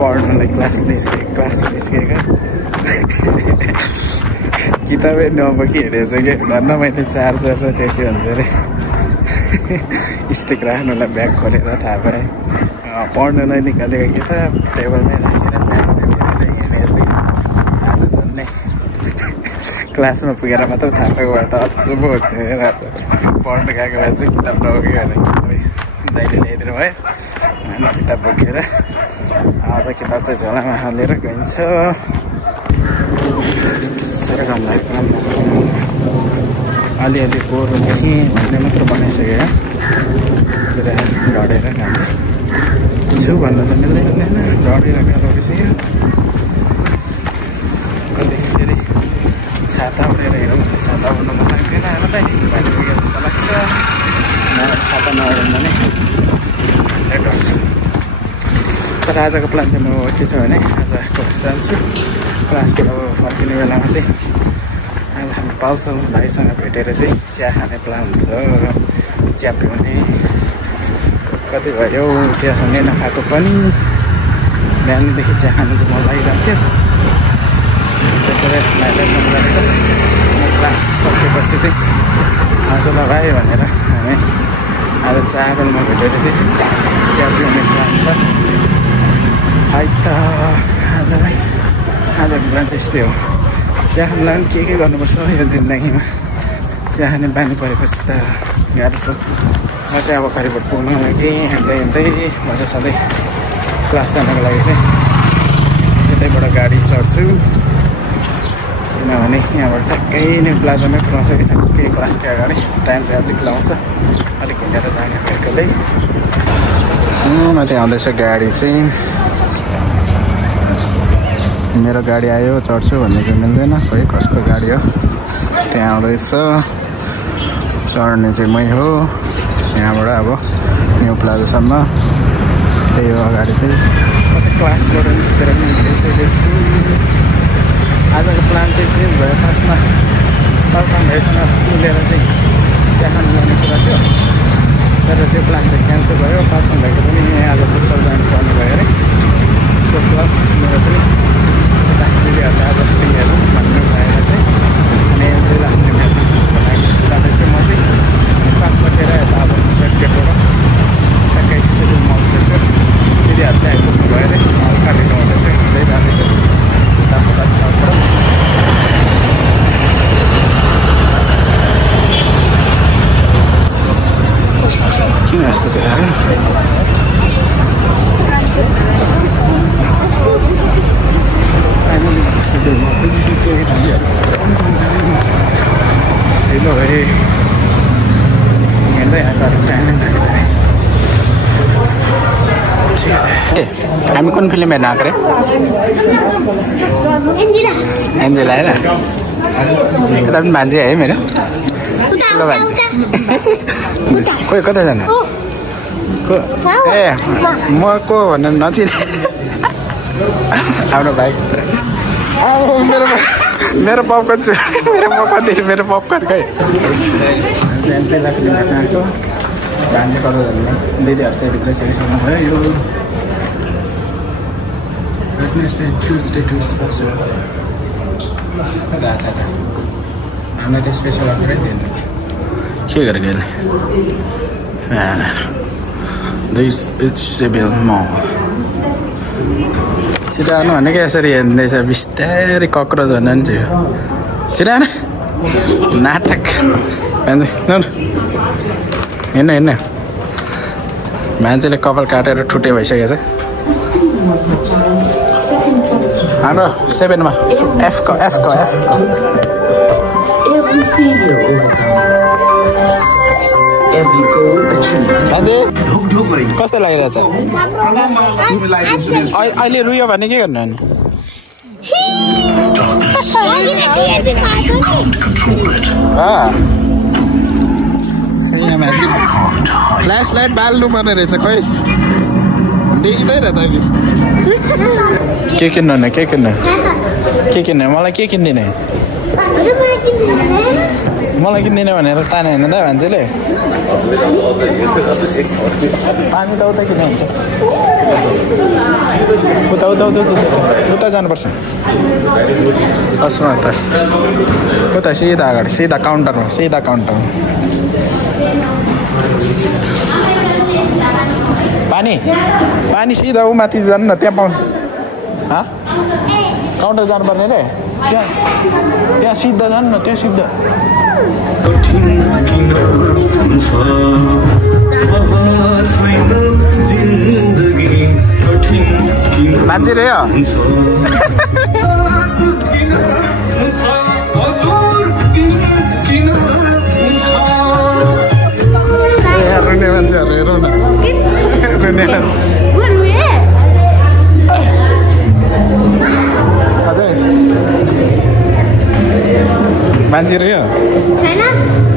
पढ्नुलाई class निस्केको किताबै नबोकी हेरेछ कि धन्न मैले चार्जर र त्यो के भन्छ अरे स्टिक राख्नुलाई ब्याग खोलेर थाहा पाएँ पढ्नुलाई निकालेको किताब टेबलमै राखेर ब्याग चाहिँ हिँडेछ आज झन्नै क्लासमा पुगेर मात्र थाहा पाएको भए त अचम्म पढ्नु गएको भए चाहिँ किताब नबोक्यो भने दाइले ल्याइदिनु भयो अनि किताब बोकेर आज किताब चाहिँ झोलामा हालेर गइन्छ अलिअलि कोरो थिएँ भन्ने मात्र बनाइसक्यो ढडेर खाने छु भन्नु त मिल्दैन ढडेर गइसक्यो कतिखेर फेरि छाता उडेर हिँडौँ भने छाता उड्नु मन लाग्दैन हामीलाई भाइ पुगेको जस्तो लाग्छ छाता नउड्नु भने गर्छु तर आजको प्लान चाहिँ म के छ भने आज क्लास जान्छु क्लासबाट फर्किने बेलामा चाहिँ आज हामी पाल्सल भाइसँग भेटेर चाहिँ चिया खाने प्लान छ चिया पिउने कति भयो चियासँगै नखाएको पनि बिहानदेखि चिया खानु चाहिँ मन लागिरहेको थियो त्यसरी भाइलाई फोन गरेको क्लास सकेपछि चाहिँ हजुरलाई भाइ भनेर हामी आज चाबेलमा भेटेर चाहिँ चिया पिउने प्लान छ है त आजको प्लान चाहिँ यस्तै हो चिया खानुलाई पनि के गर्नुपर्छ यो जिन्दगीमा चिया खाने बानी परेपछि त गाह्रो छ म चाहिँ अब करिबट पुग्नु लागि हिँड्दै म चाहिँ सधैँ क्लास जानको लागि चाहिँ त्यतैबाट गाडी चढ्छु किनभने यहाँबाट ठ्याक्कै नै प्लाजामै पुऱ्याउँछ कि ठ्याक्कै क्लासकै अगाडि टाइम चाहिँ अलिक लाउँछ अलिक हिँडेर जाने भएकोले माथि आउँदैछ गाडी चाहिँ मेरो गाडी आयो चढ्छु भन्ने चाहिँ मिल्दैन खोइ कसको गाडी हो त्यहाँ आउँदैछ चढ्ने चाहिँ मै हो यहाँबाट अब न्यू प्लाजासम्म त्यही हो अगाडि चाहिँ म चाहिँ क्लासबाट निस्केर पनि हिँडिसकेको छु आजको प्लान चाहिँ चेन्ज भयो खासमा पाल्सँग भाइसँग मिलेर चाहिँ चिया खानु जाने कुरा थियो तर त्यो प्लान चाहिँ क्यान्सल भयो पाल्सँग भाइको पनि आज फुटसल जानु पर्ने भयो अरे सो प्लस मेरो पनि दिदीहरूले आज हेरौँ भन्नु भएर चाहिँ अनि चाहिँ लास्टले भेट्नुको लागि जाँदैछु म चाहिँ क्लास सकेर यता अब गेटबाट ट्याक्कै त्यसरी आउँदैछु दिदीहरू चाहिँ आइपुग्नु भयो अरे हल्का ढिलो हुँदैछ हिँड्दै जाँदैछु उताबाट सबबाट किन यस्तो देखायो ढिलो भए हिँड्दै आएको टाइमै हामी कुन फिल्म हेर्न आएको अरे एन्जेला होइन यता पनि भान्जी है मेरो ठुलो भान्जी खोइ कता जानु ए म को भन्नु नचिने हाम्रो भाइ मेरो पपकर्न छु मेरो पपकर्न खै एन्जेला फिल्म हेर्न आएको भान्जी कता जानु दिदीहरू चाहिँ भित्र सिरिसक्नु भयो यो ट्युजडे टु स्पोर्ट्स हामीलाई त्यो स्पेसल अफरै दिएन के गरेको यसले दिस इट्स सेबेल मल छिटाउनु भनेको यसरी हेर्दैछ बिस्तारै कक्रोच भन्दा पनि छिटाउनु नाटक हेर्न मान्छेले कपाल काटेर ठुटे भइसकेको छ हाम्रो 7मा एफको कस्तो लागिरहेछ अहिले रुयो भने के गर्नु अनि फ्ल्यास लाइट बाल्नु पर्ने रहेछ खै देखिँदैन त के किन्नु न के किन्नु मलाई के किन्दिने मलाई किन्दिन भनेर ताने होइन त मान्छेले पानी त उता किन हुन्छ उता उता उता उता जानुपर्छ सुन त उता सिधा अगाडि सिधा काउन्टरमा सिधा काउन्टरमा पानी पानी सिधा ऊ माथि जानु न त्यहाँ पाउनु काउन्टर जानुपर्ने रे त्यहाँ सिधा जानु न त्यहाँ सिधा मान्छे रे रुने मान्छेहरू हेरौँ न रुने मान्छे हजुर मान्छे रो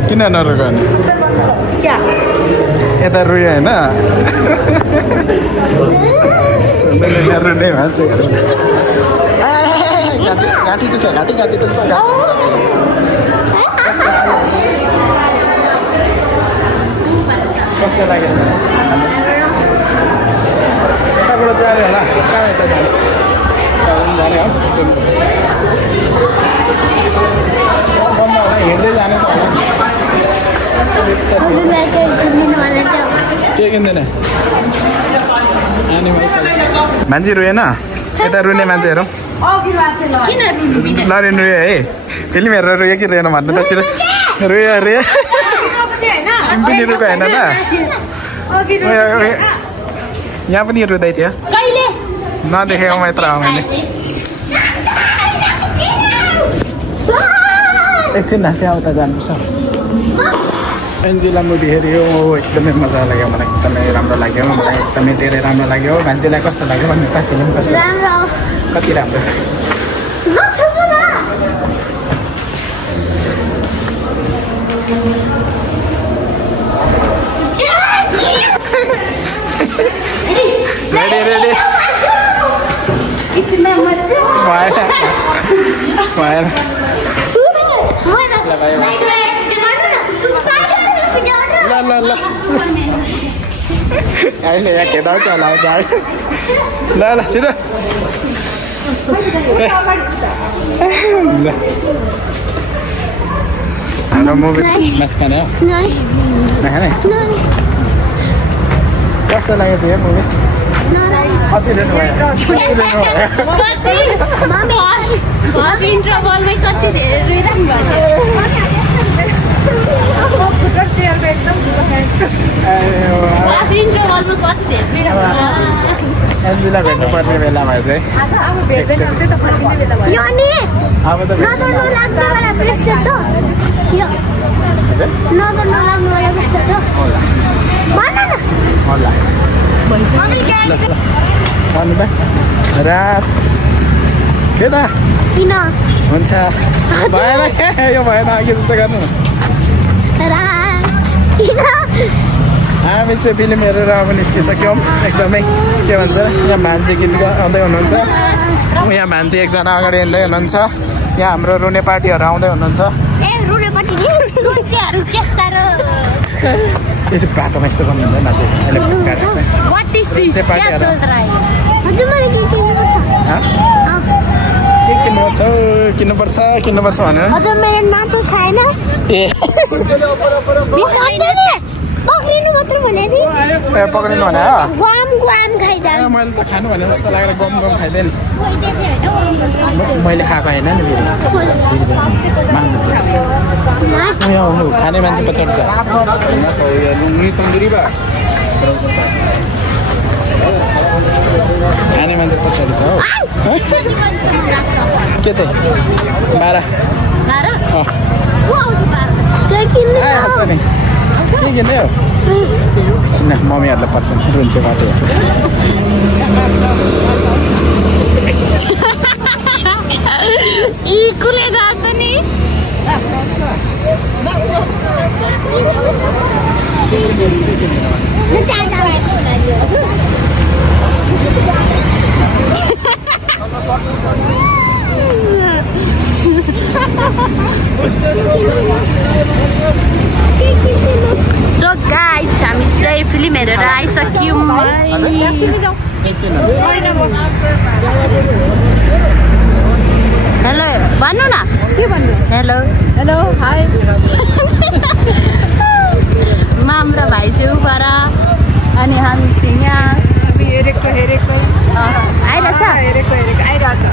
किन नरोको अनि यता रुयो होइन रुने मान्छेहरू घाँटी दुख्यो घाँटी दुख्छ कस्तो लाग्यो यताबाट जाने होला कहाँ यता जाने जाने हो हिँड्दै जाने त के किन्दैन मान्छे रुएन यता रुने मान्छेहरू नरिन रुयो है फिल्म हेरेर रुयो कि रुएन भन्नु त सिधै रुयो रुयो पनि रुको होइन त यहाँ पनि रुँदै थियो नदेखेको मात्र हो मैले एकछिन त्यहाँ उता जानुपर्छ एन्जिला मुभी हेऱ्यो एकदमै मजा लाग्यो मलाई एकदमै राम्रो लाग्यो मलाई एकदमै धेरै राम्रो लाग्यो मान्छेलाई कस्तो लाग्यो भन्ने त फिल्म कस्तो कति राम्रो रेडी रेडी भएन ल ल अहिले यहाँ खेदाउँछ होला ल ल छिटो हाम्रो मुभी मासु खाने हो नखाने कस्तो लाग्यो त्यो मुभी कति रेट भयो एन्जिला भेट्नु पर्ने बेलामा चाहिँ अब त रात के त किन हुन्छ भएन यो भएन अघि जस्तो गर्नु हामी चाहिँ फिल्म हेरेर अब निस्किसक्यौँ एकदमै के भन्छ यहाँ मान्छे गीत आउँदै हुनुहुन्छ यहाँ मान्छे एकजना अगाडि हिँड्दै हुनुहुन्छ यहाँ हाम्रो रुने पार्टीहरू आउँदै हुनुहुन्छ त्यसै बाटोमा यस्तो गर्नुहुन्छ मान्छे अहिले किन्नुपर्छ भनेर पक्रिनु भने मैले त खानु भने जस्तो लागेर गम खाइदिएँ मैले खाएको होइन नि खाने मान्छे पछाडि छ खाने मान्छे पछाडि छ हो के चाहिँ 12 के किन्ने हो मम्मीहरूलाई पर्छ रुन्छ बाटो कुले जान्छ नि गाइस हामी चाहिँ फिल्म हेरेर आइसक्यौँ हेलो भन्नु न के भन्नु हेलो हेलो हाई माम र भाइ चाहिँ उपर अनि हामी चाहिँ यहाँ हेरेको आइरहेछ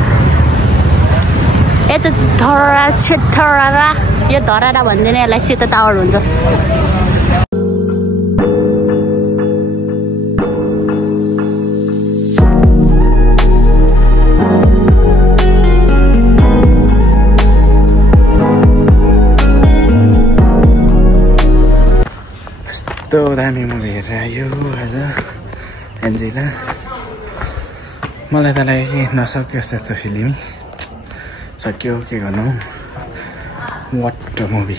यता धरारा यो धरारा भन्दैन यसलाई सेतो टावर हुन्छ यस्तो दामी मुभी हेरेर आयो आज एन्जेला मलाई त लाग्यो कि नसक्यो त्यस्तो फिल्म सक्यो के गर्नु वाट मुभी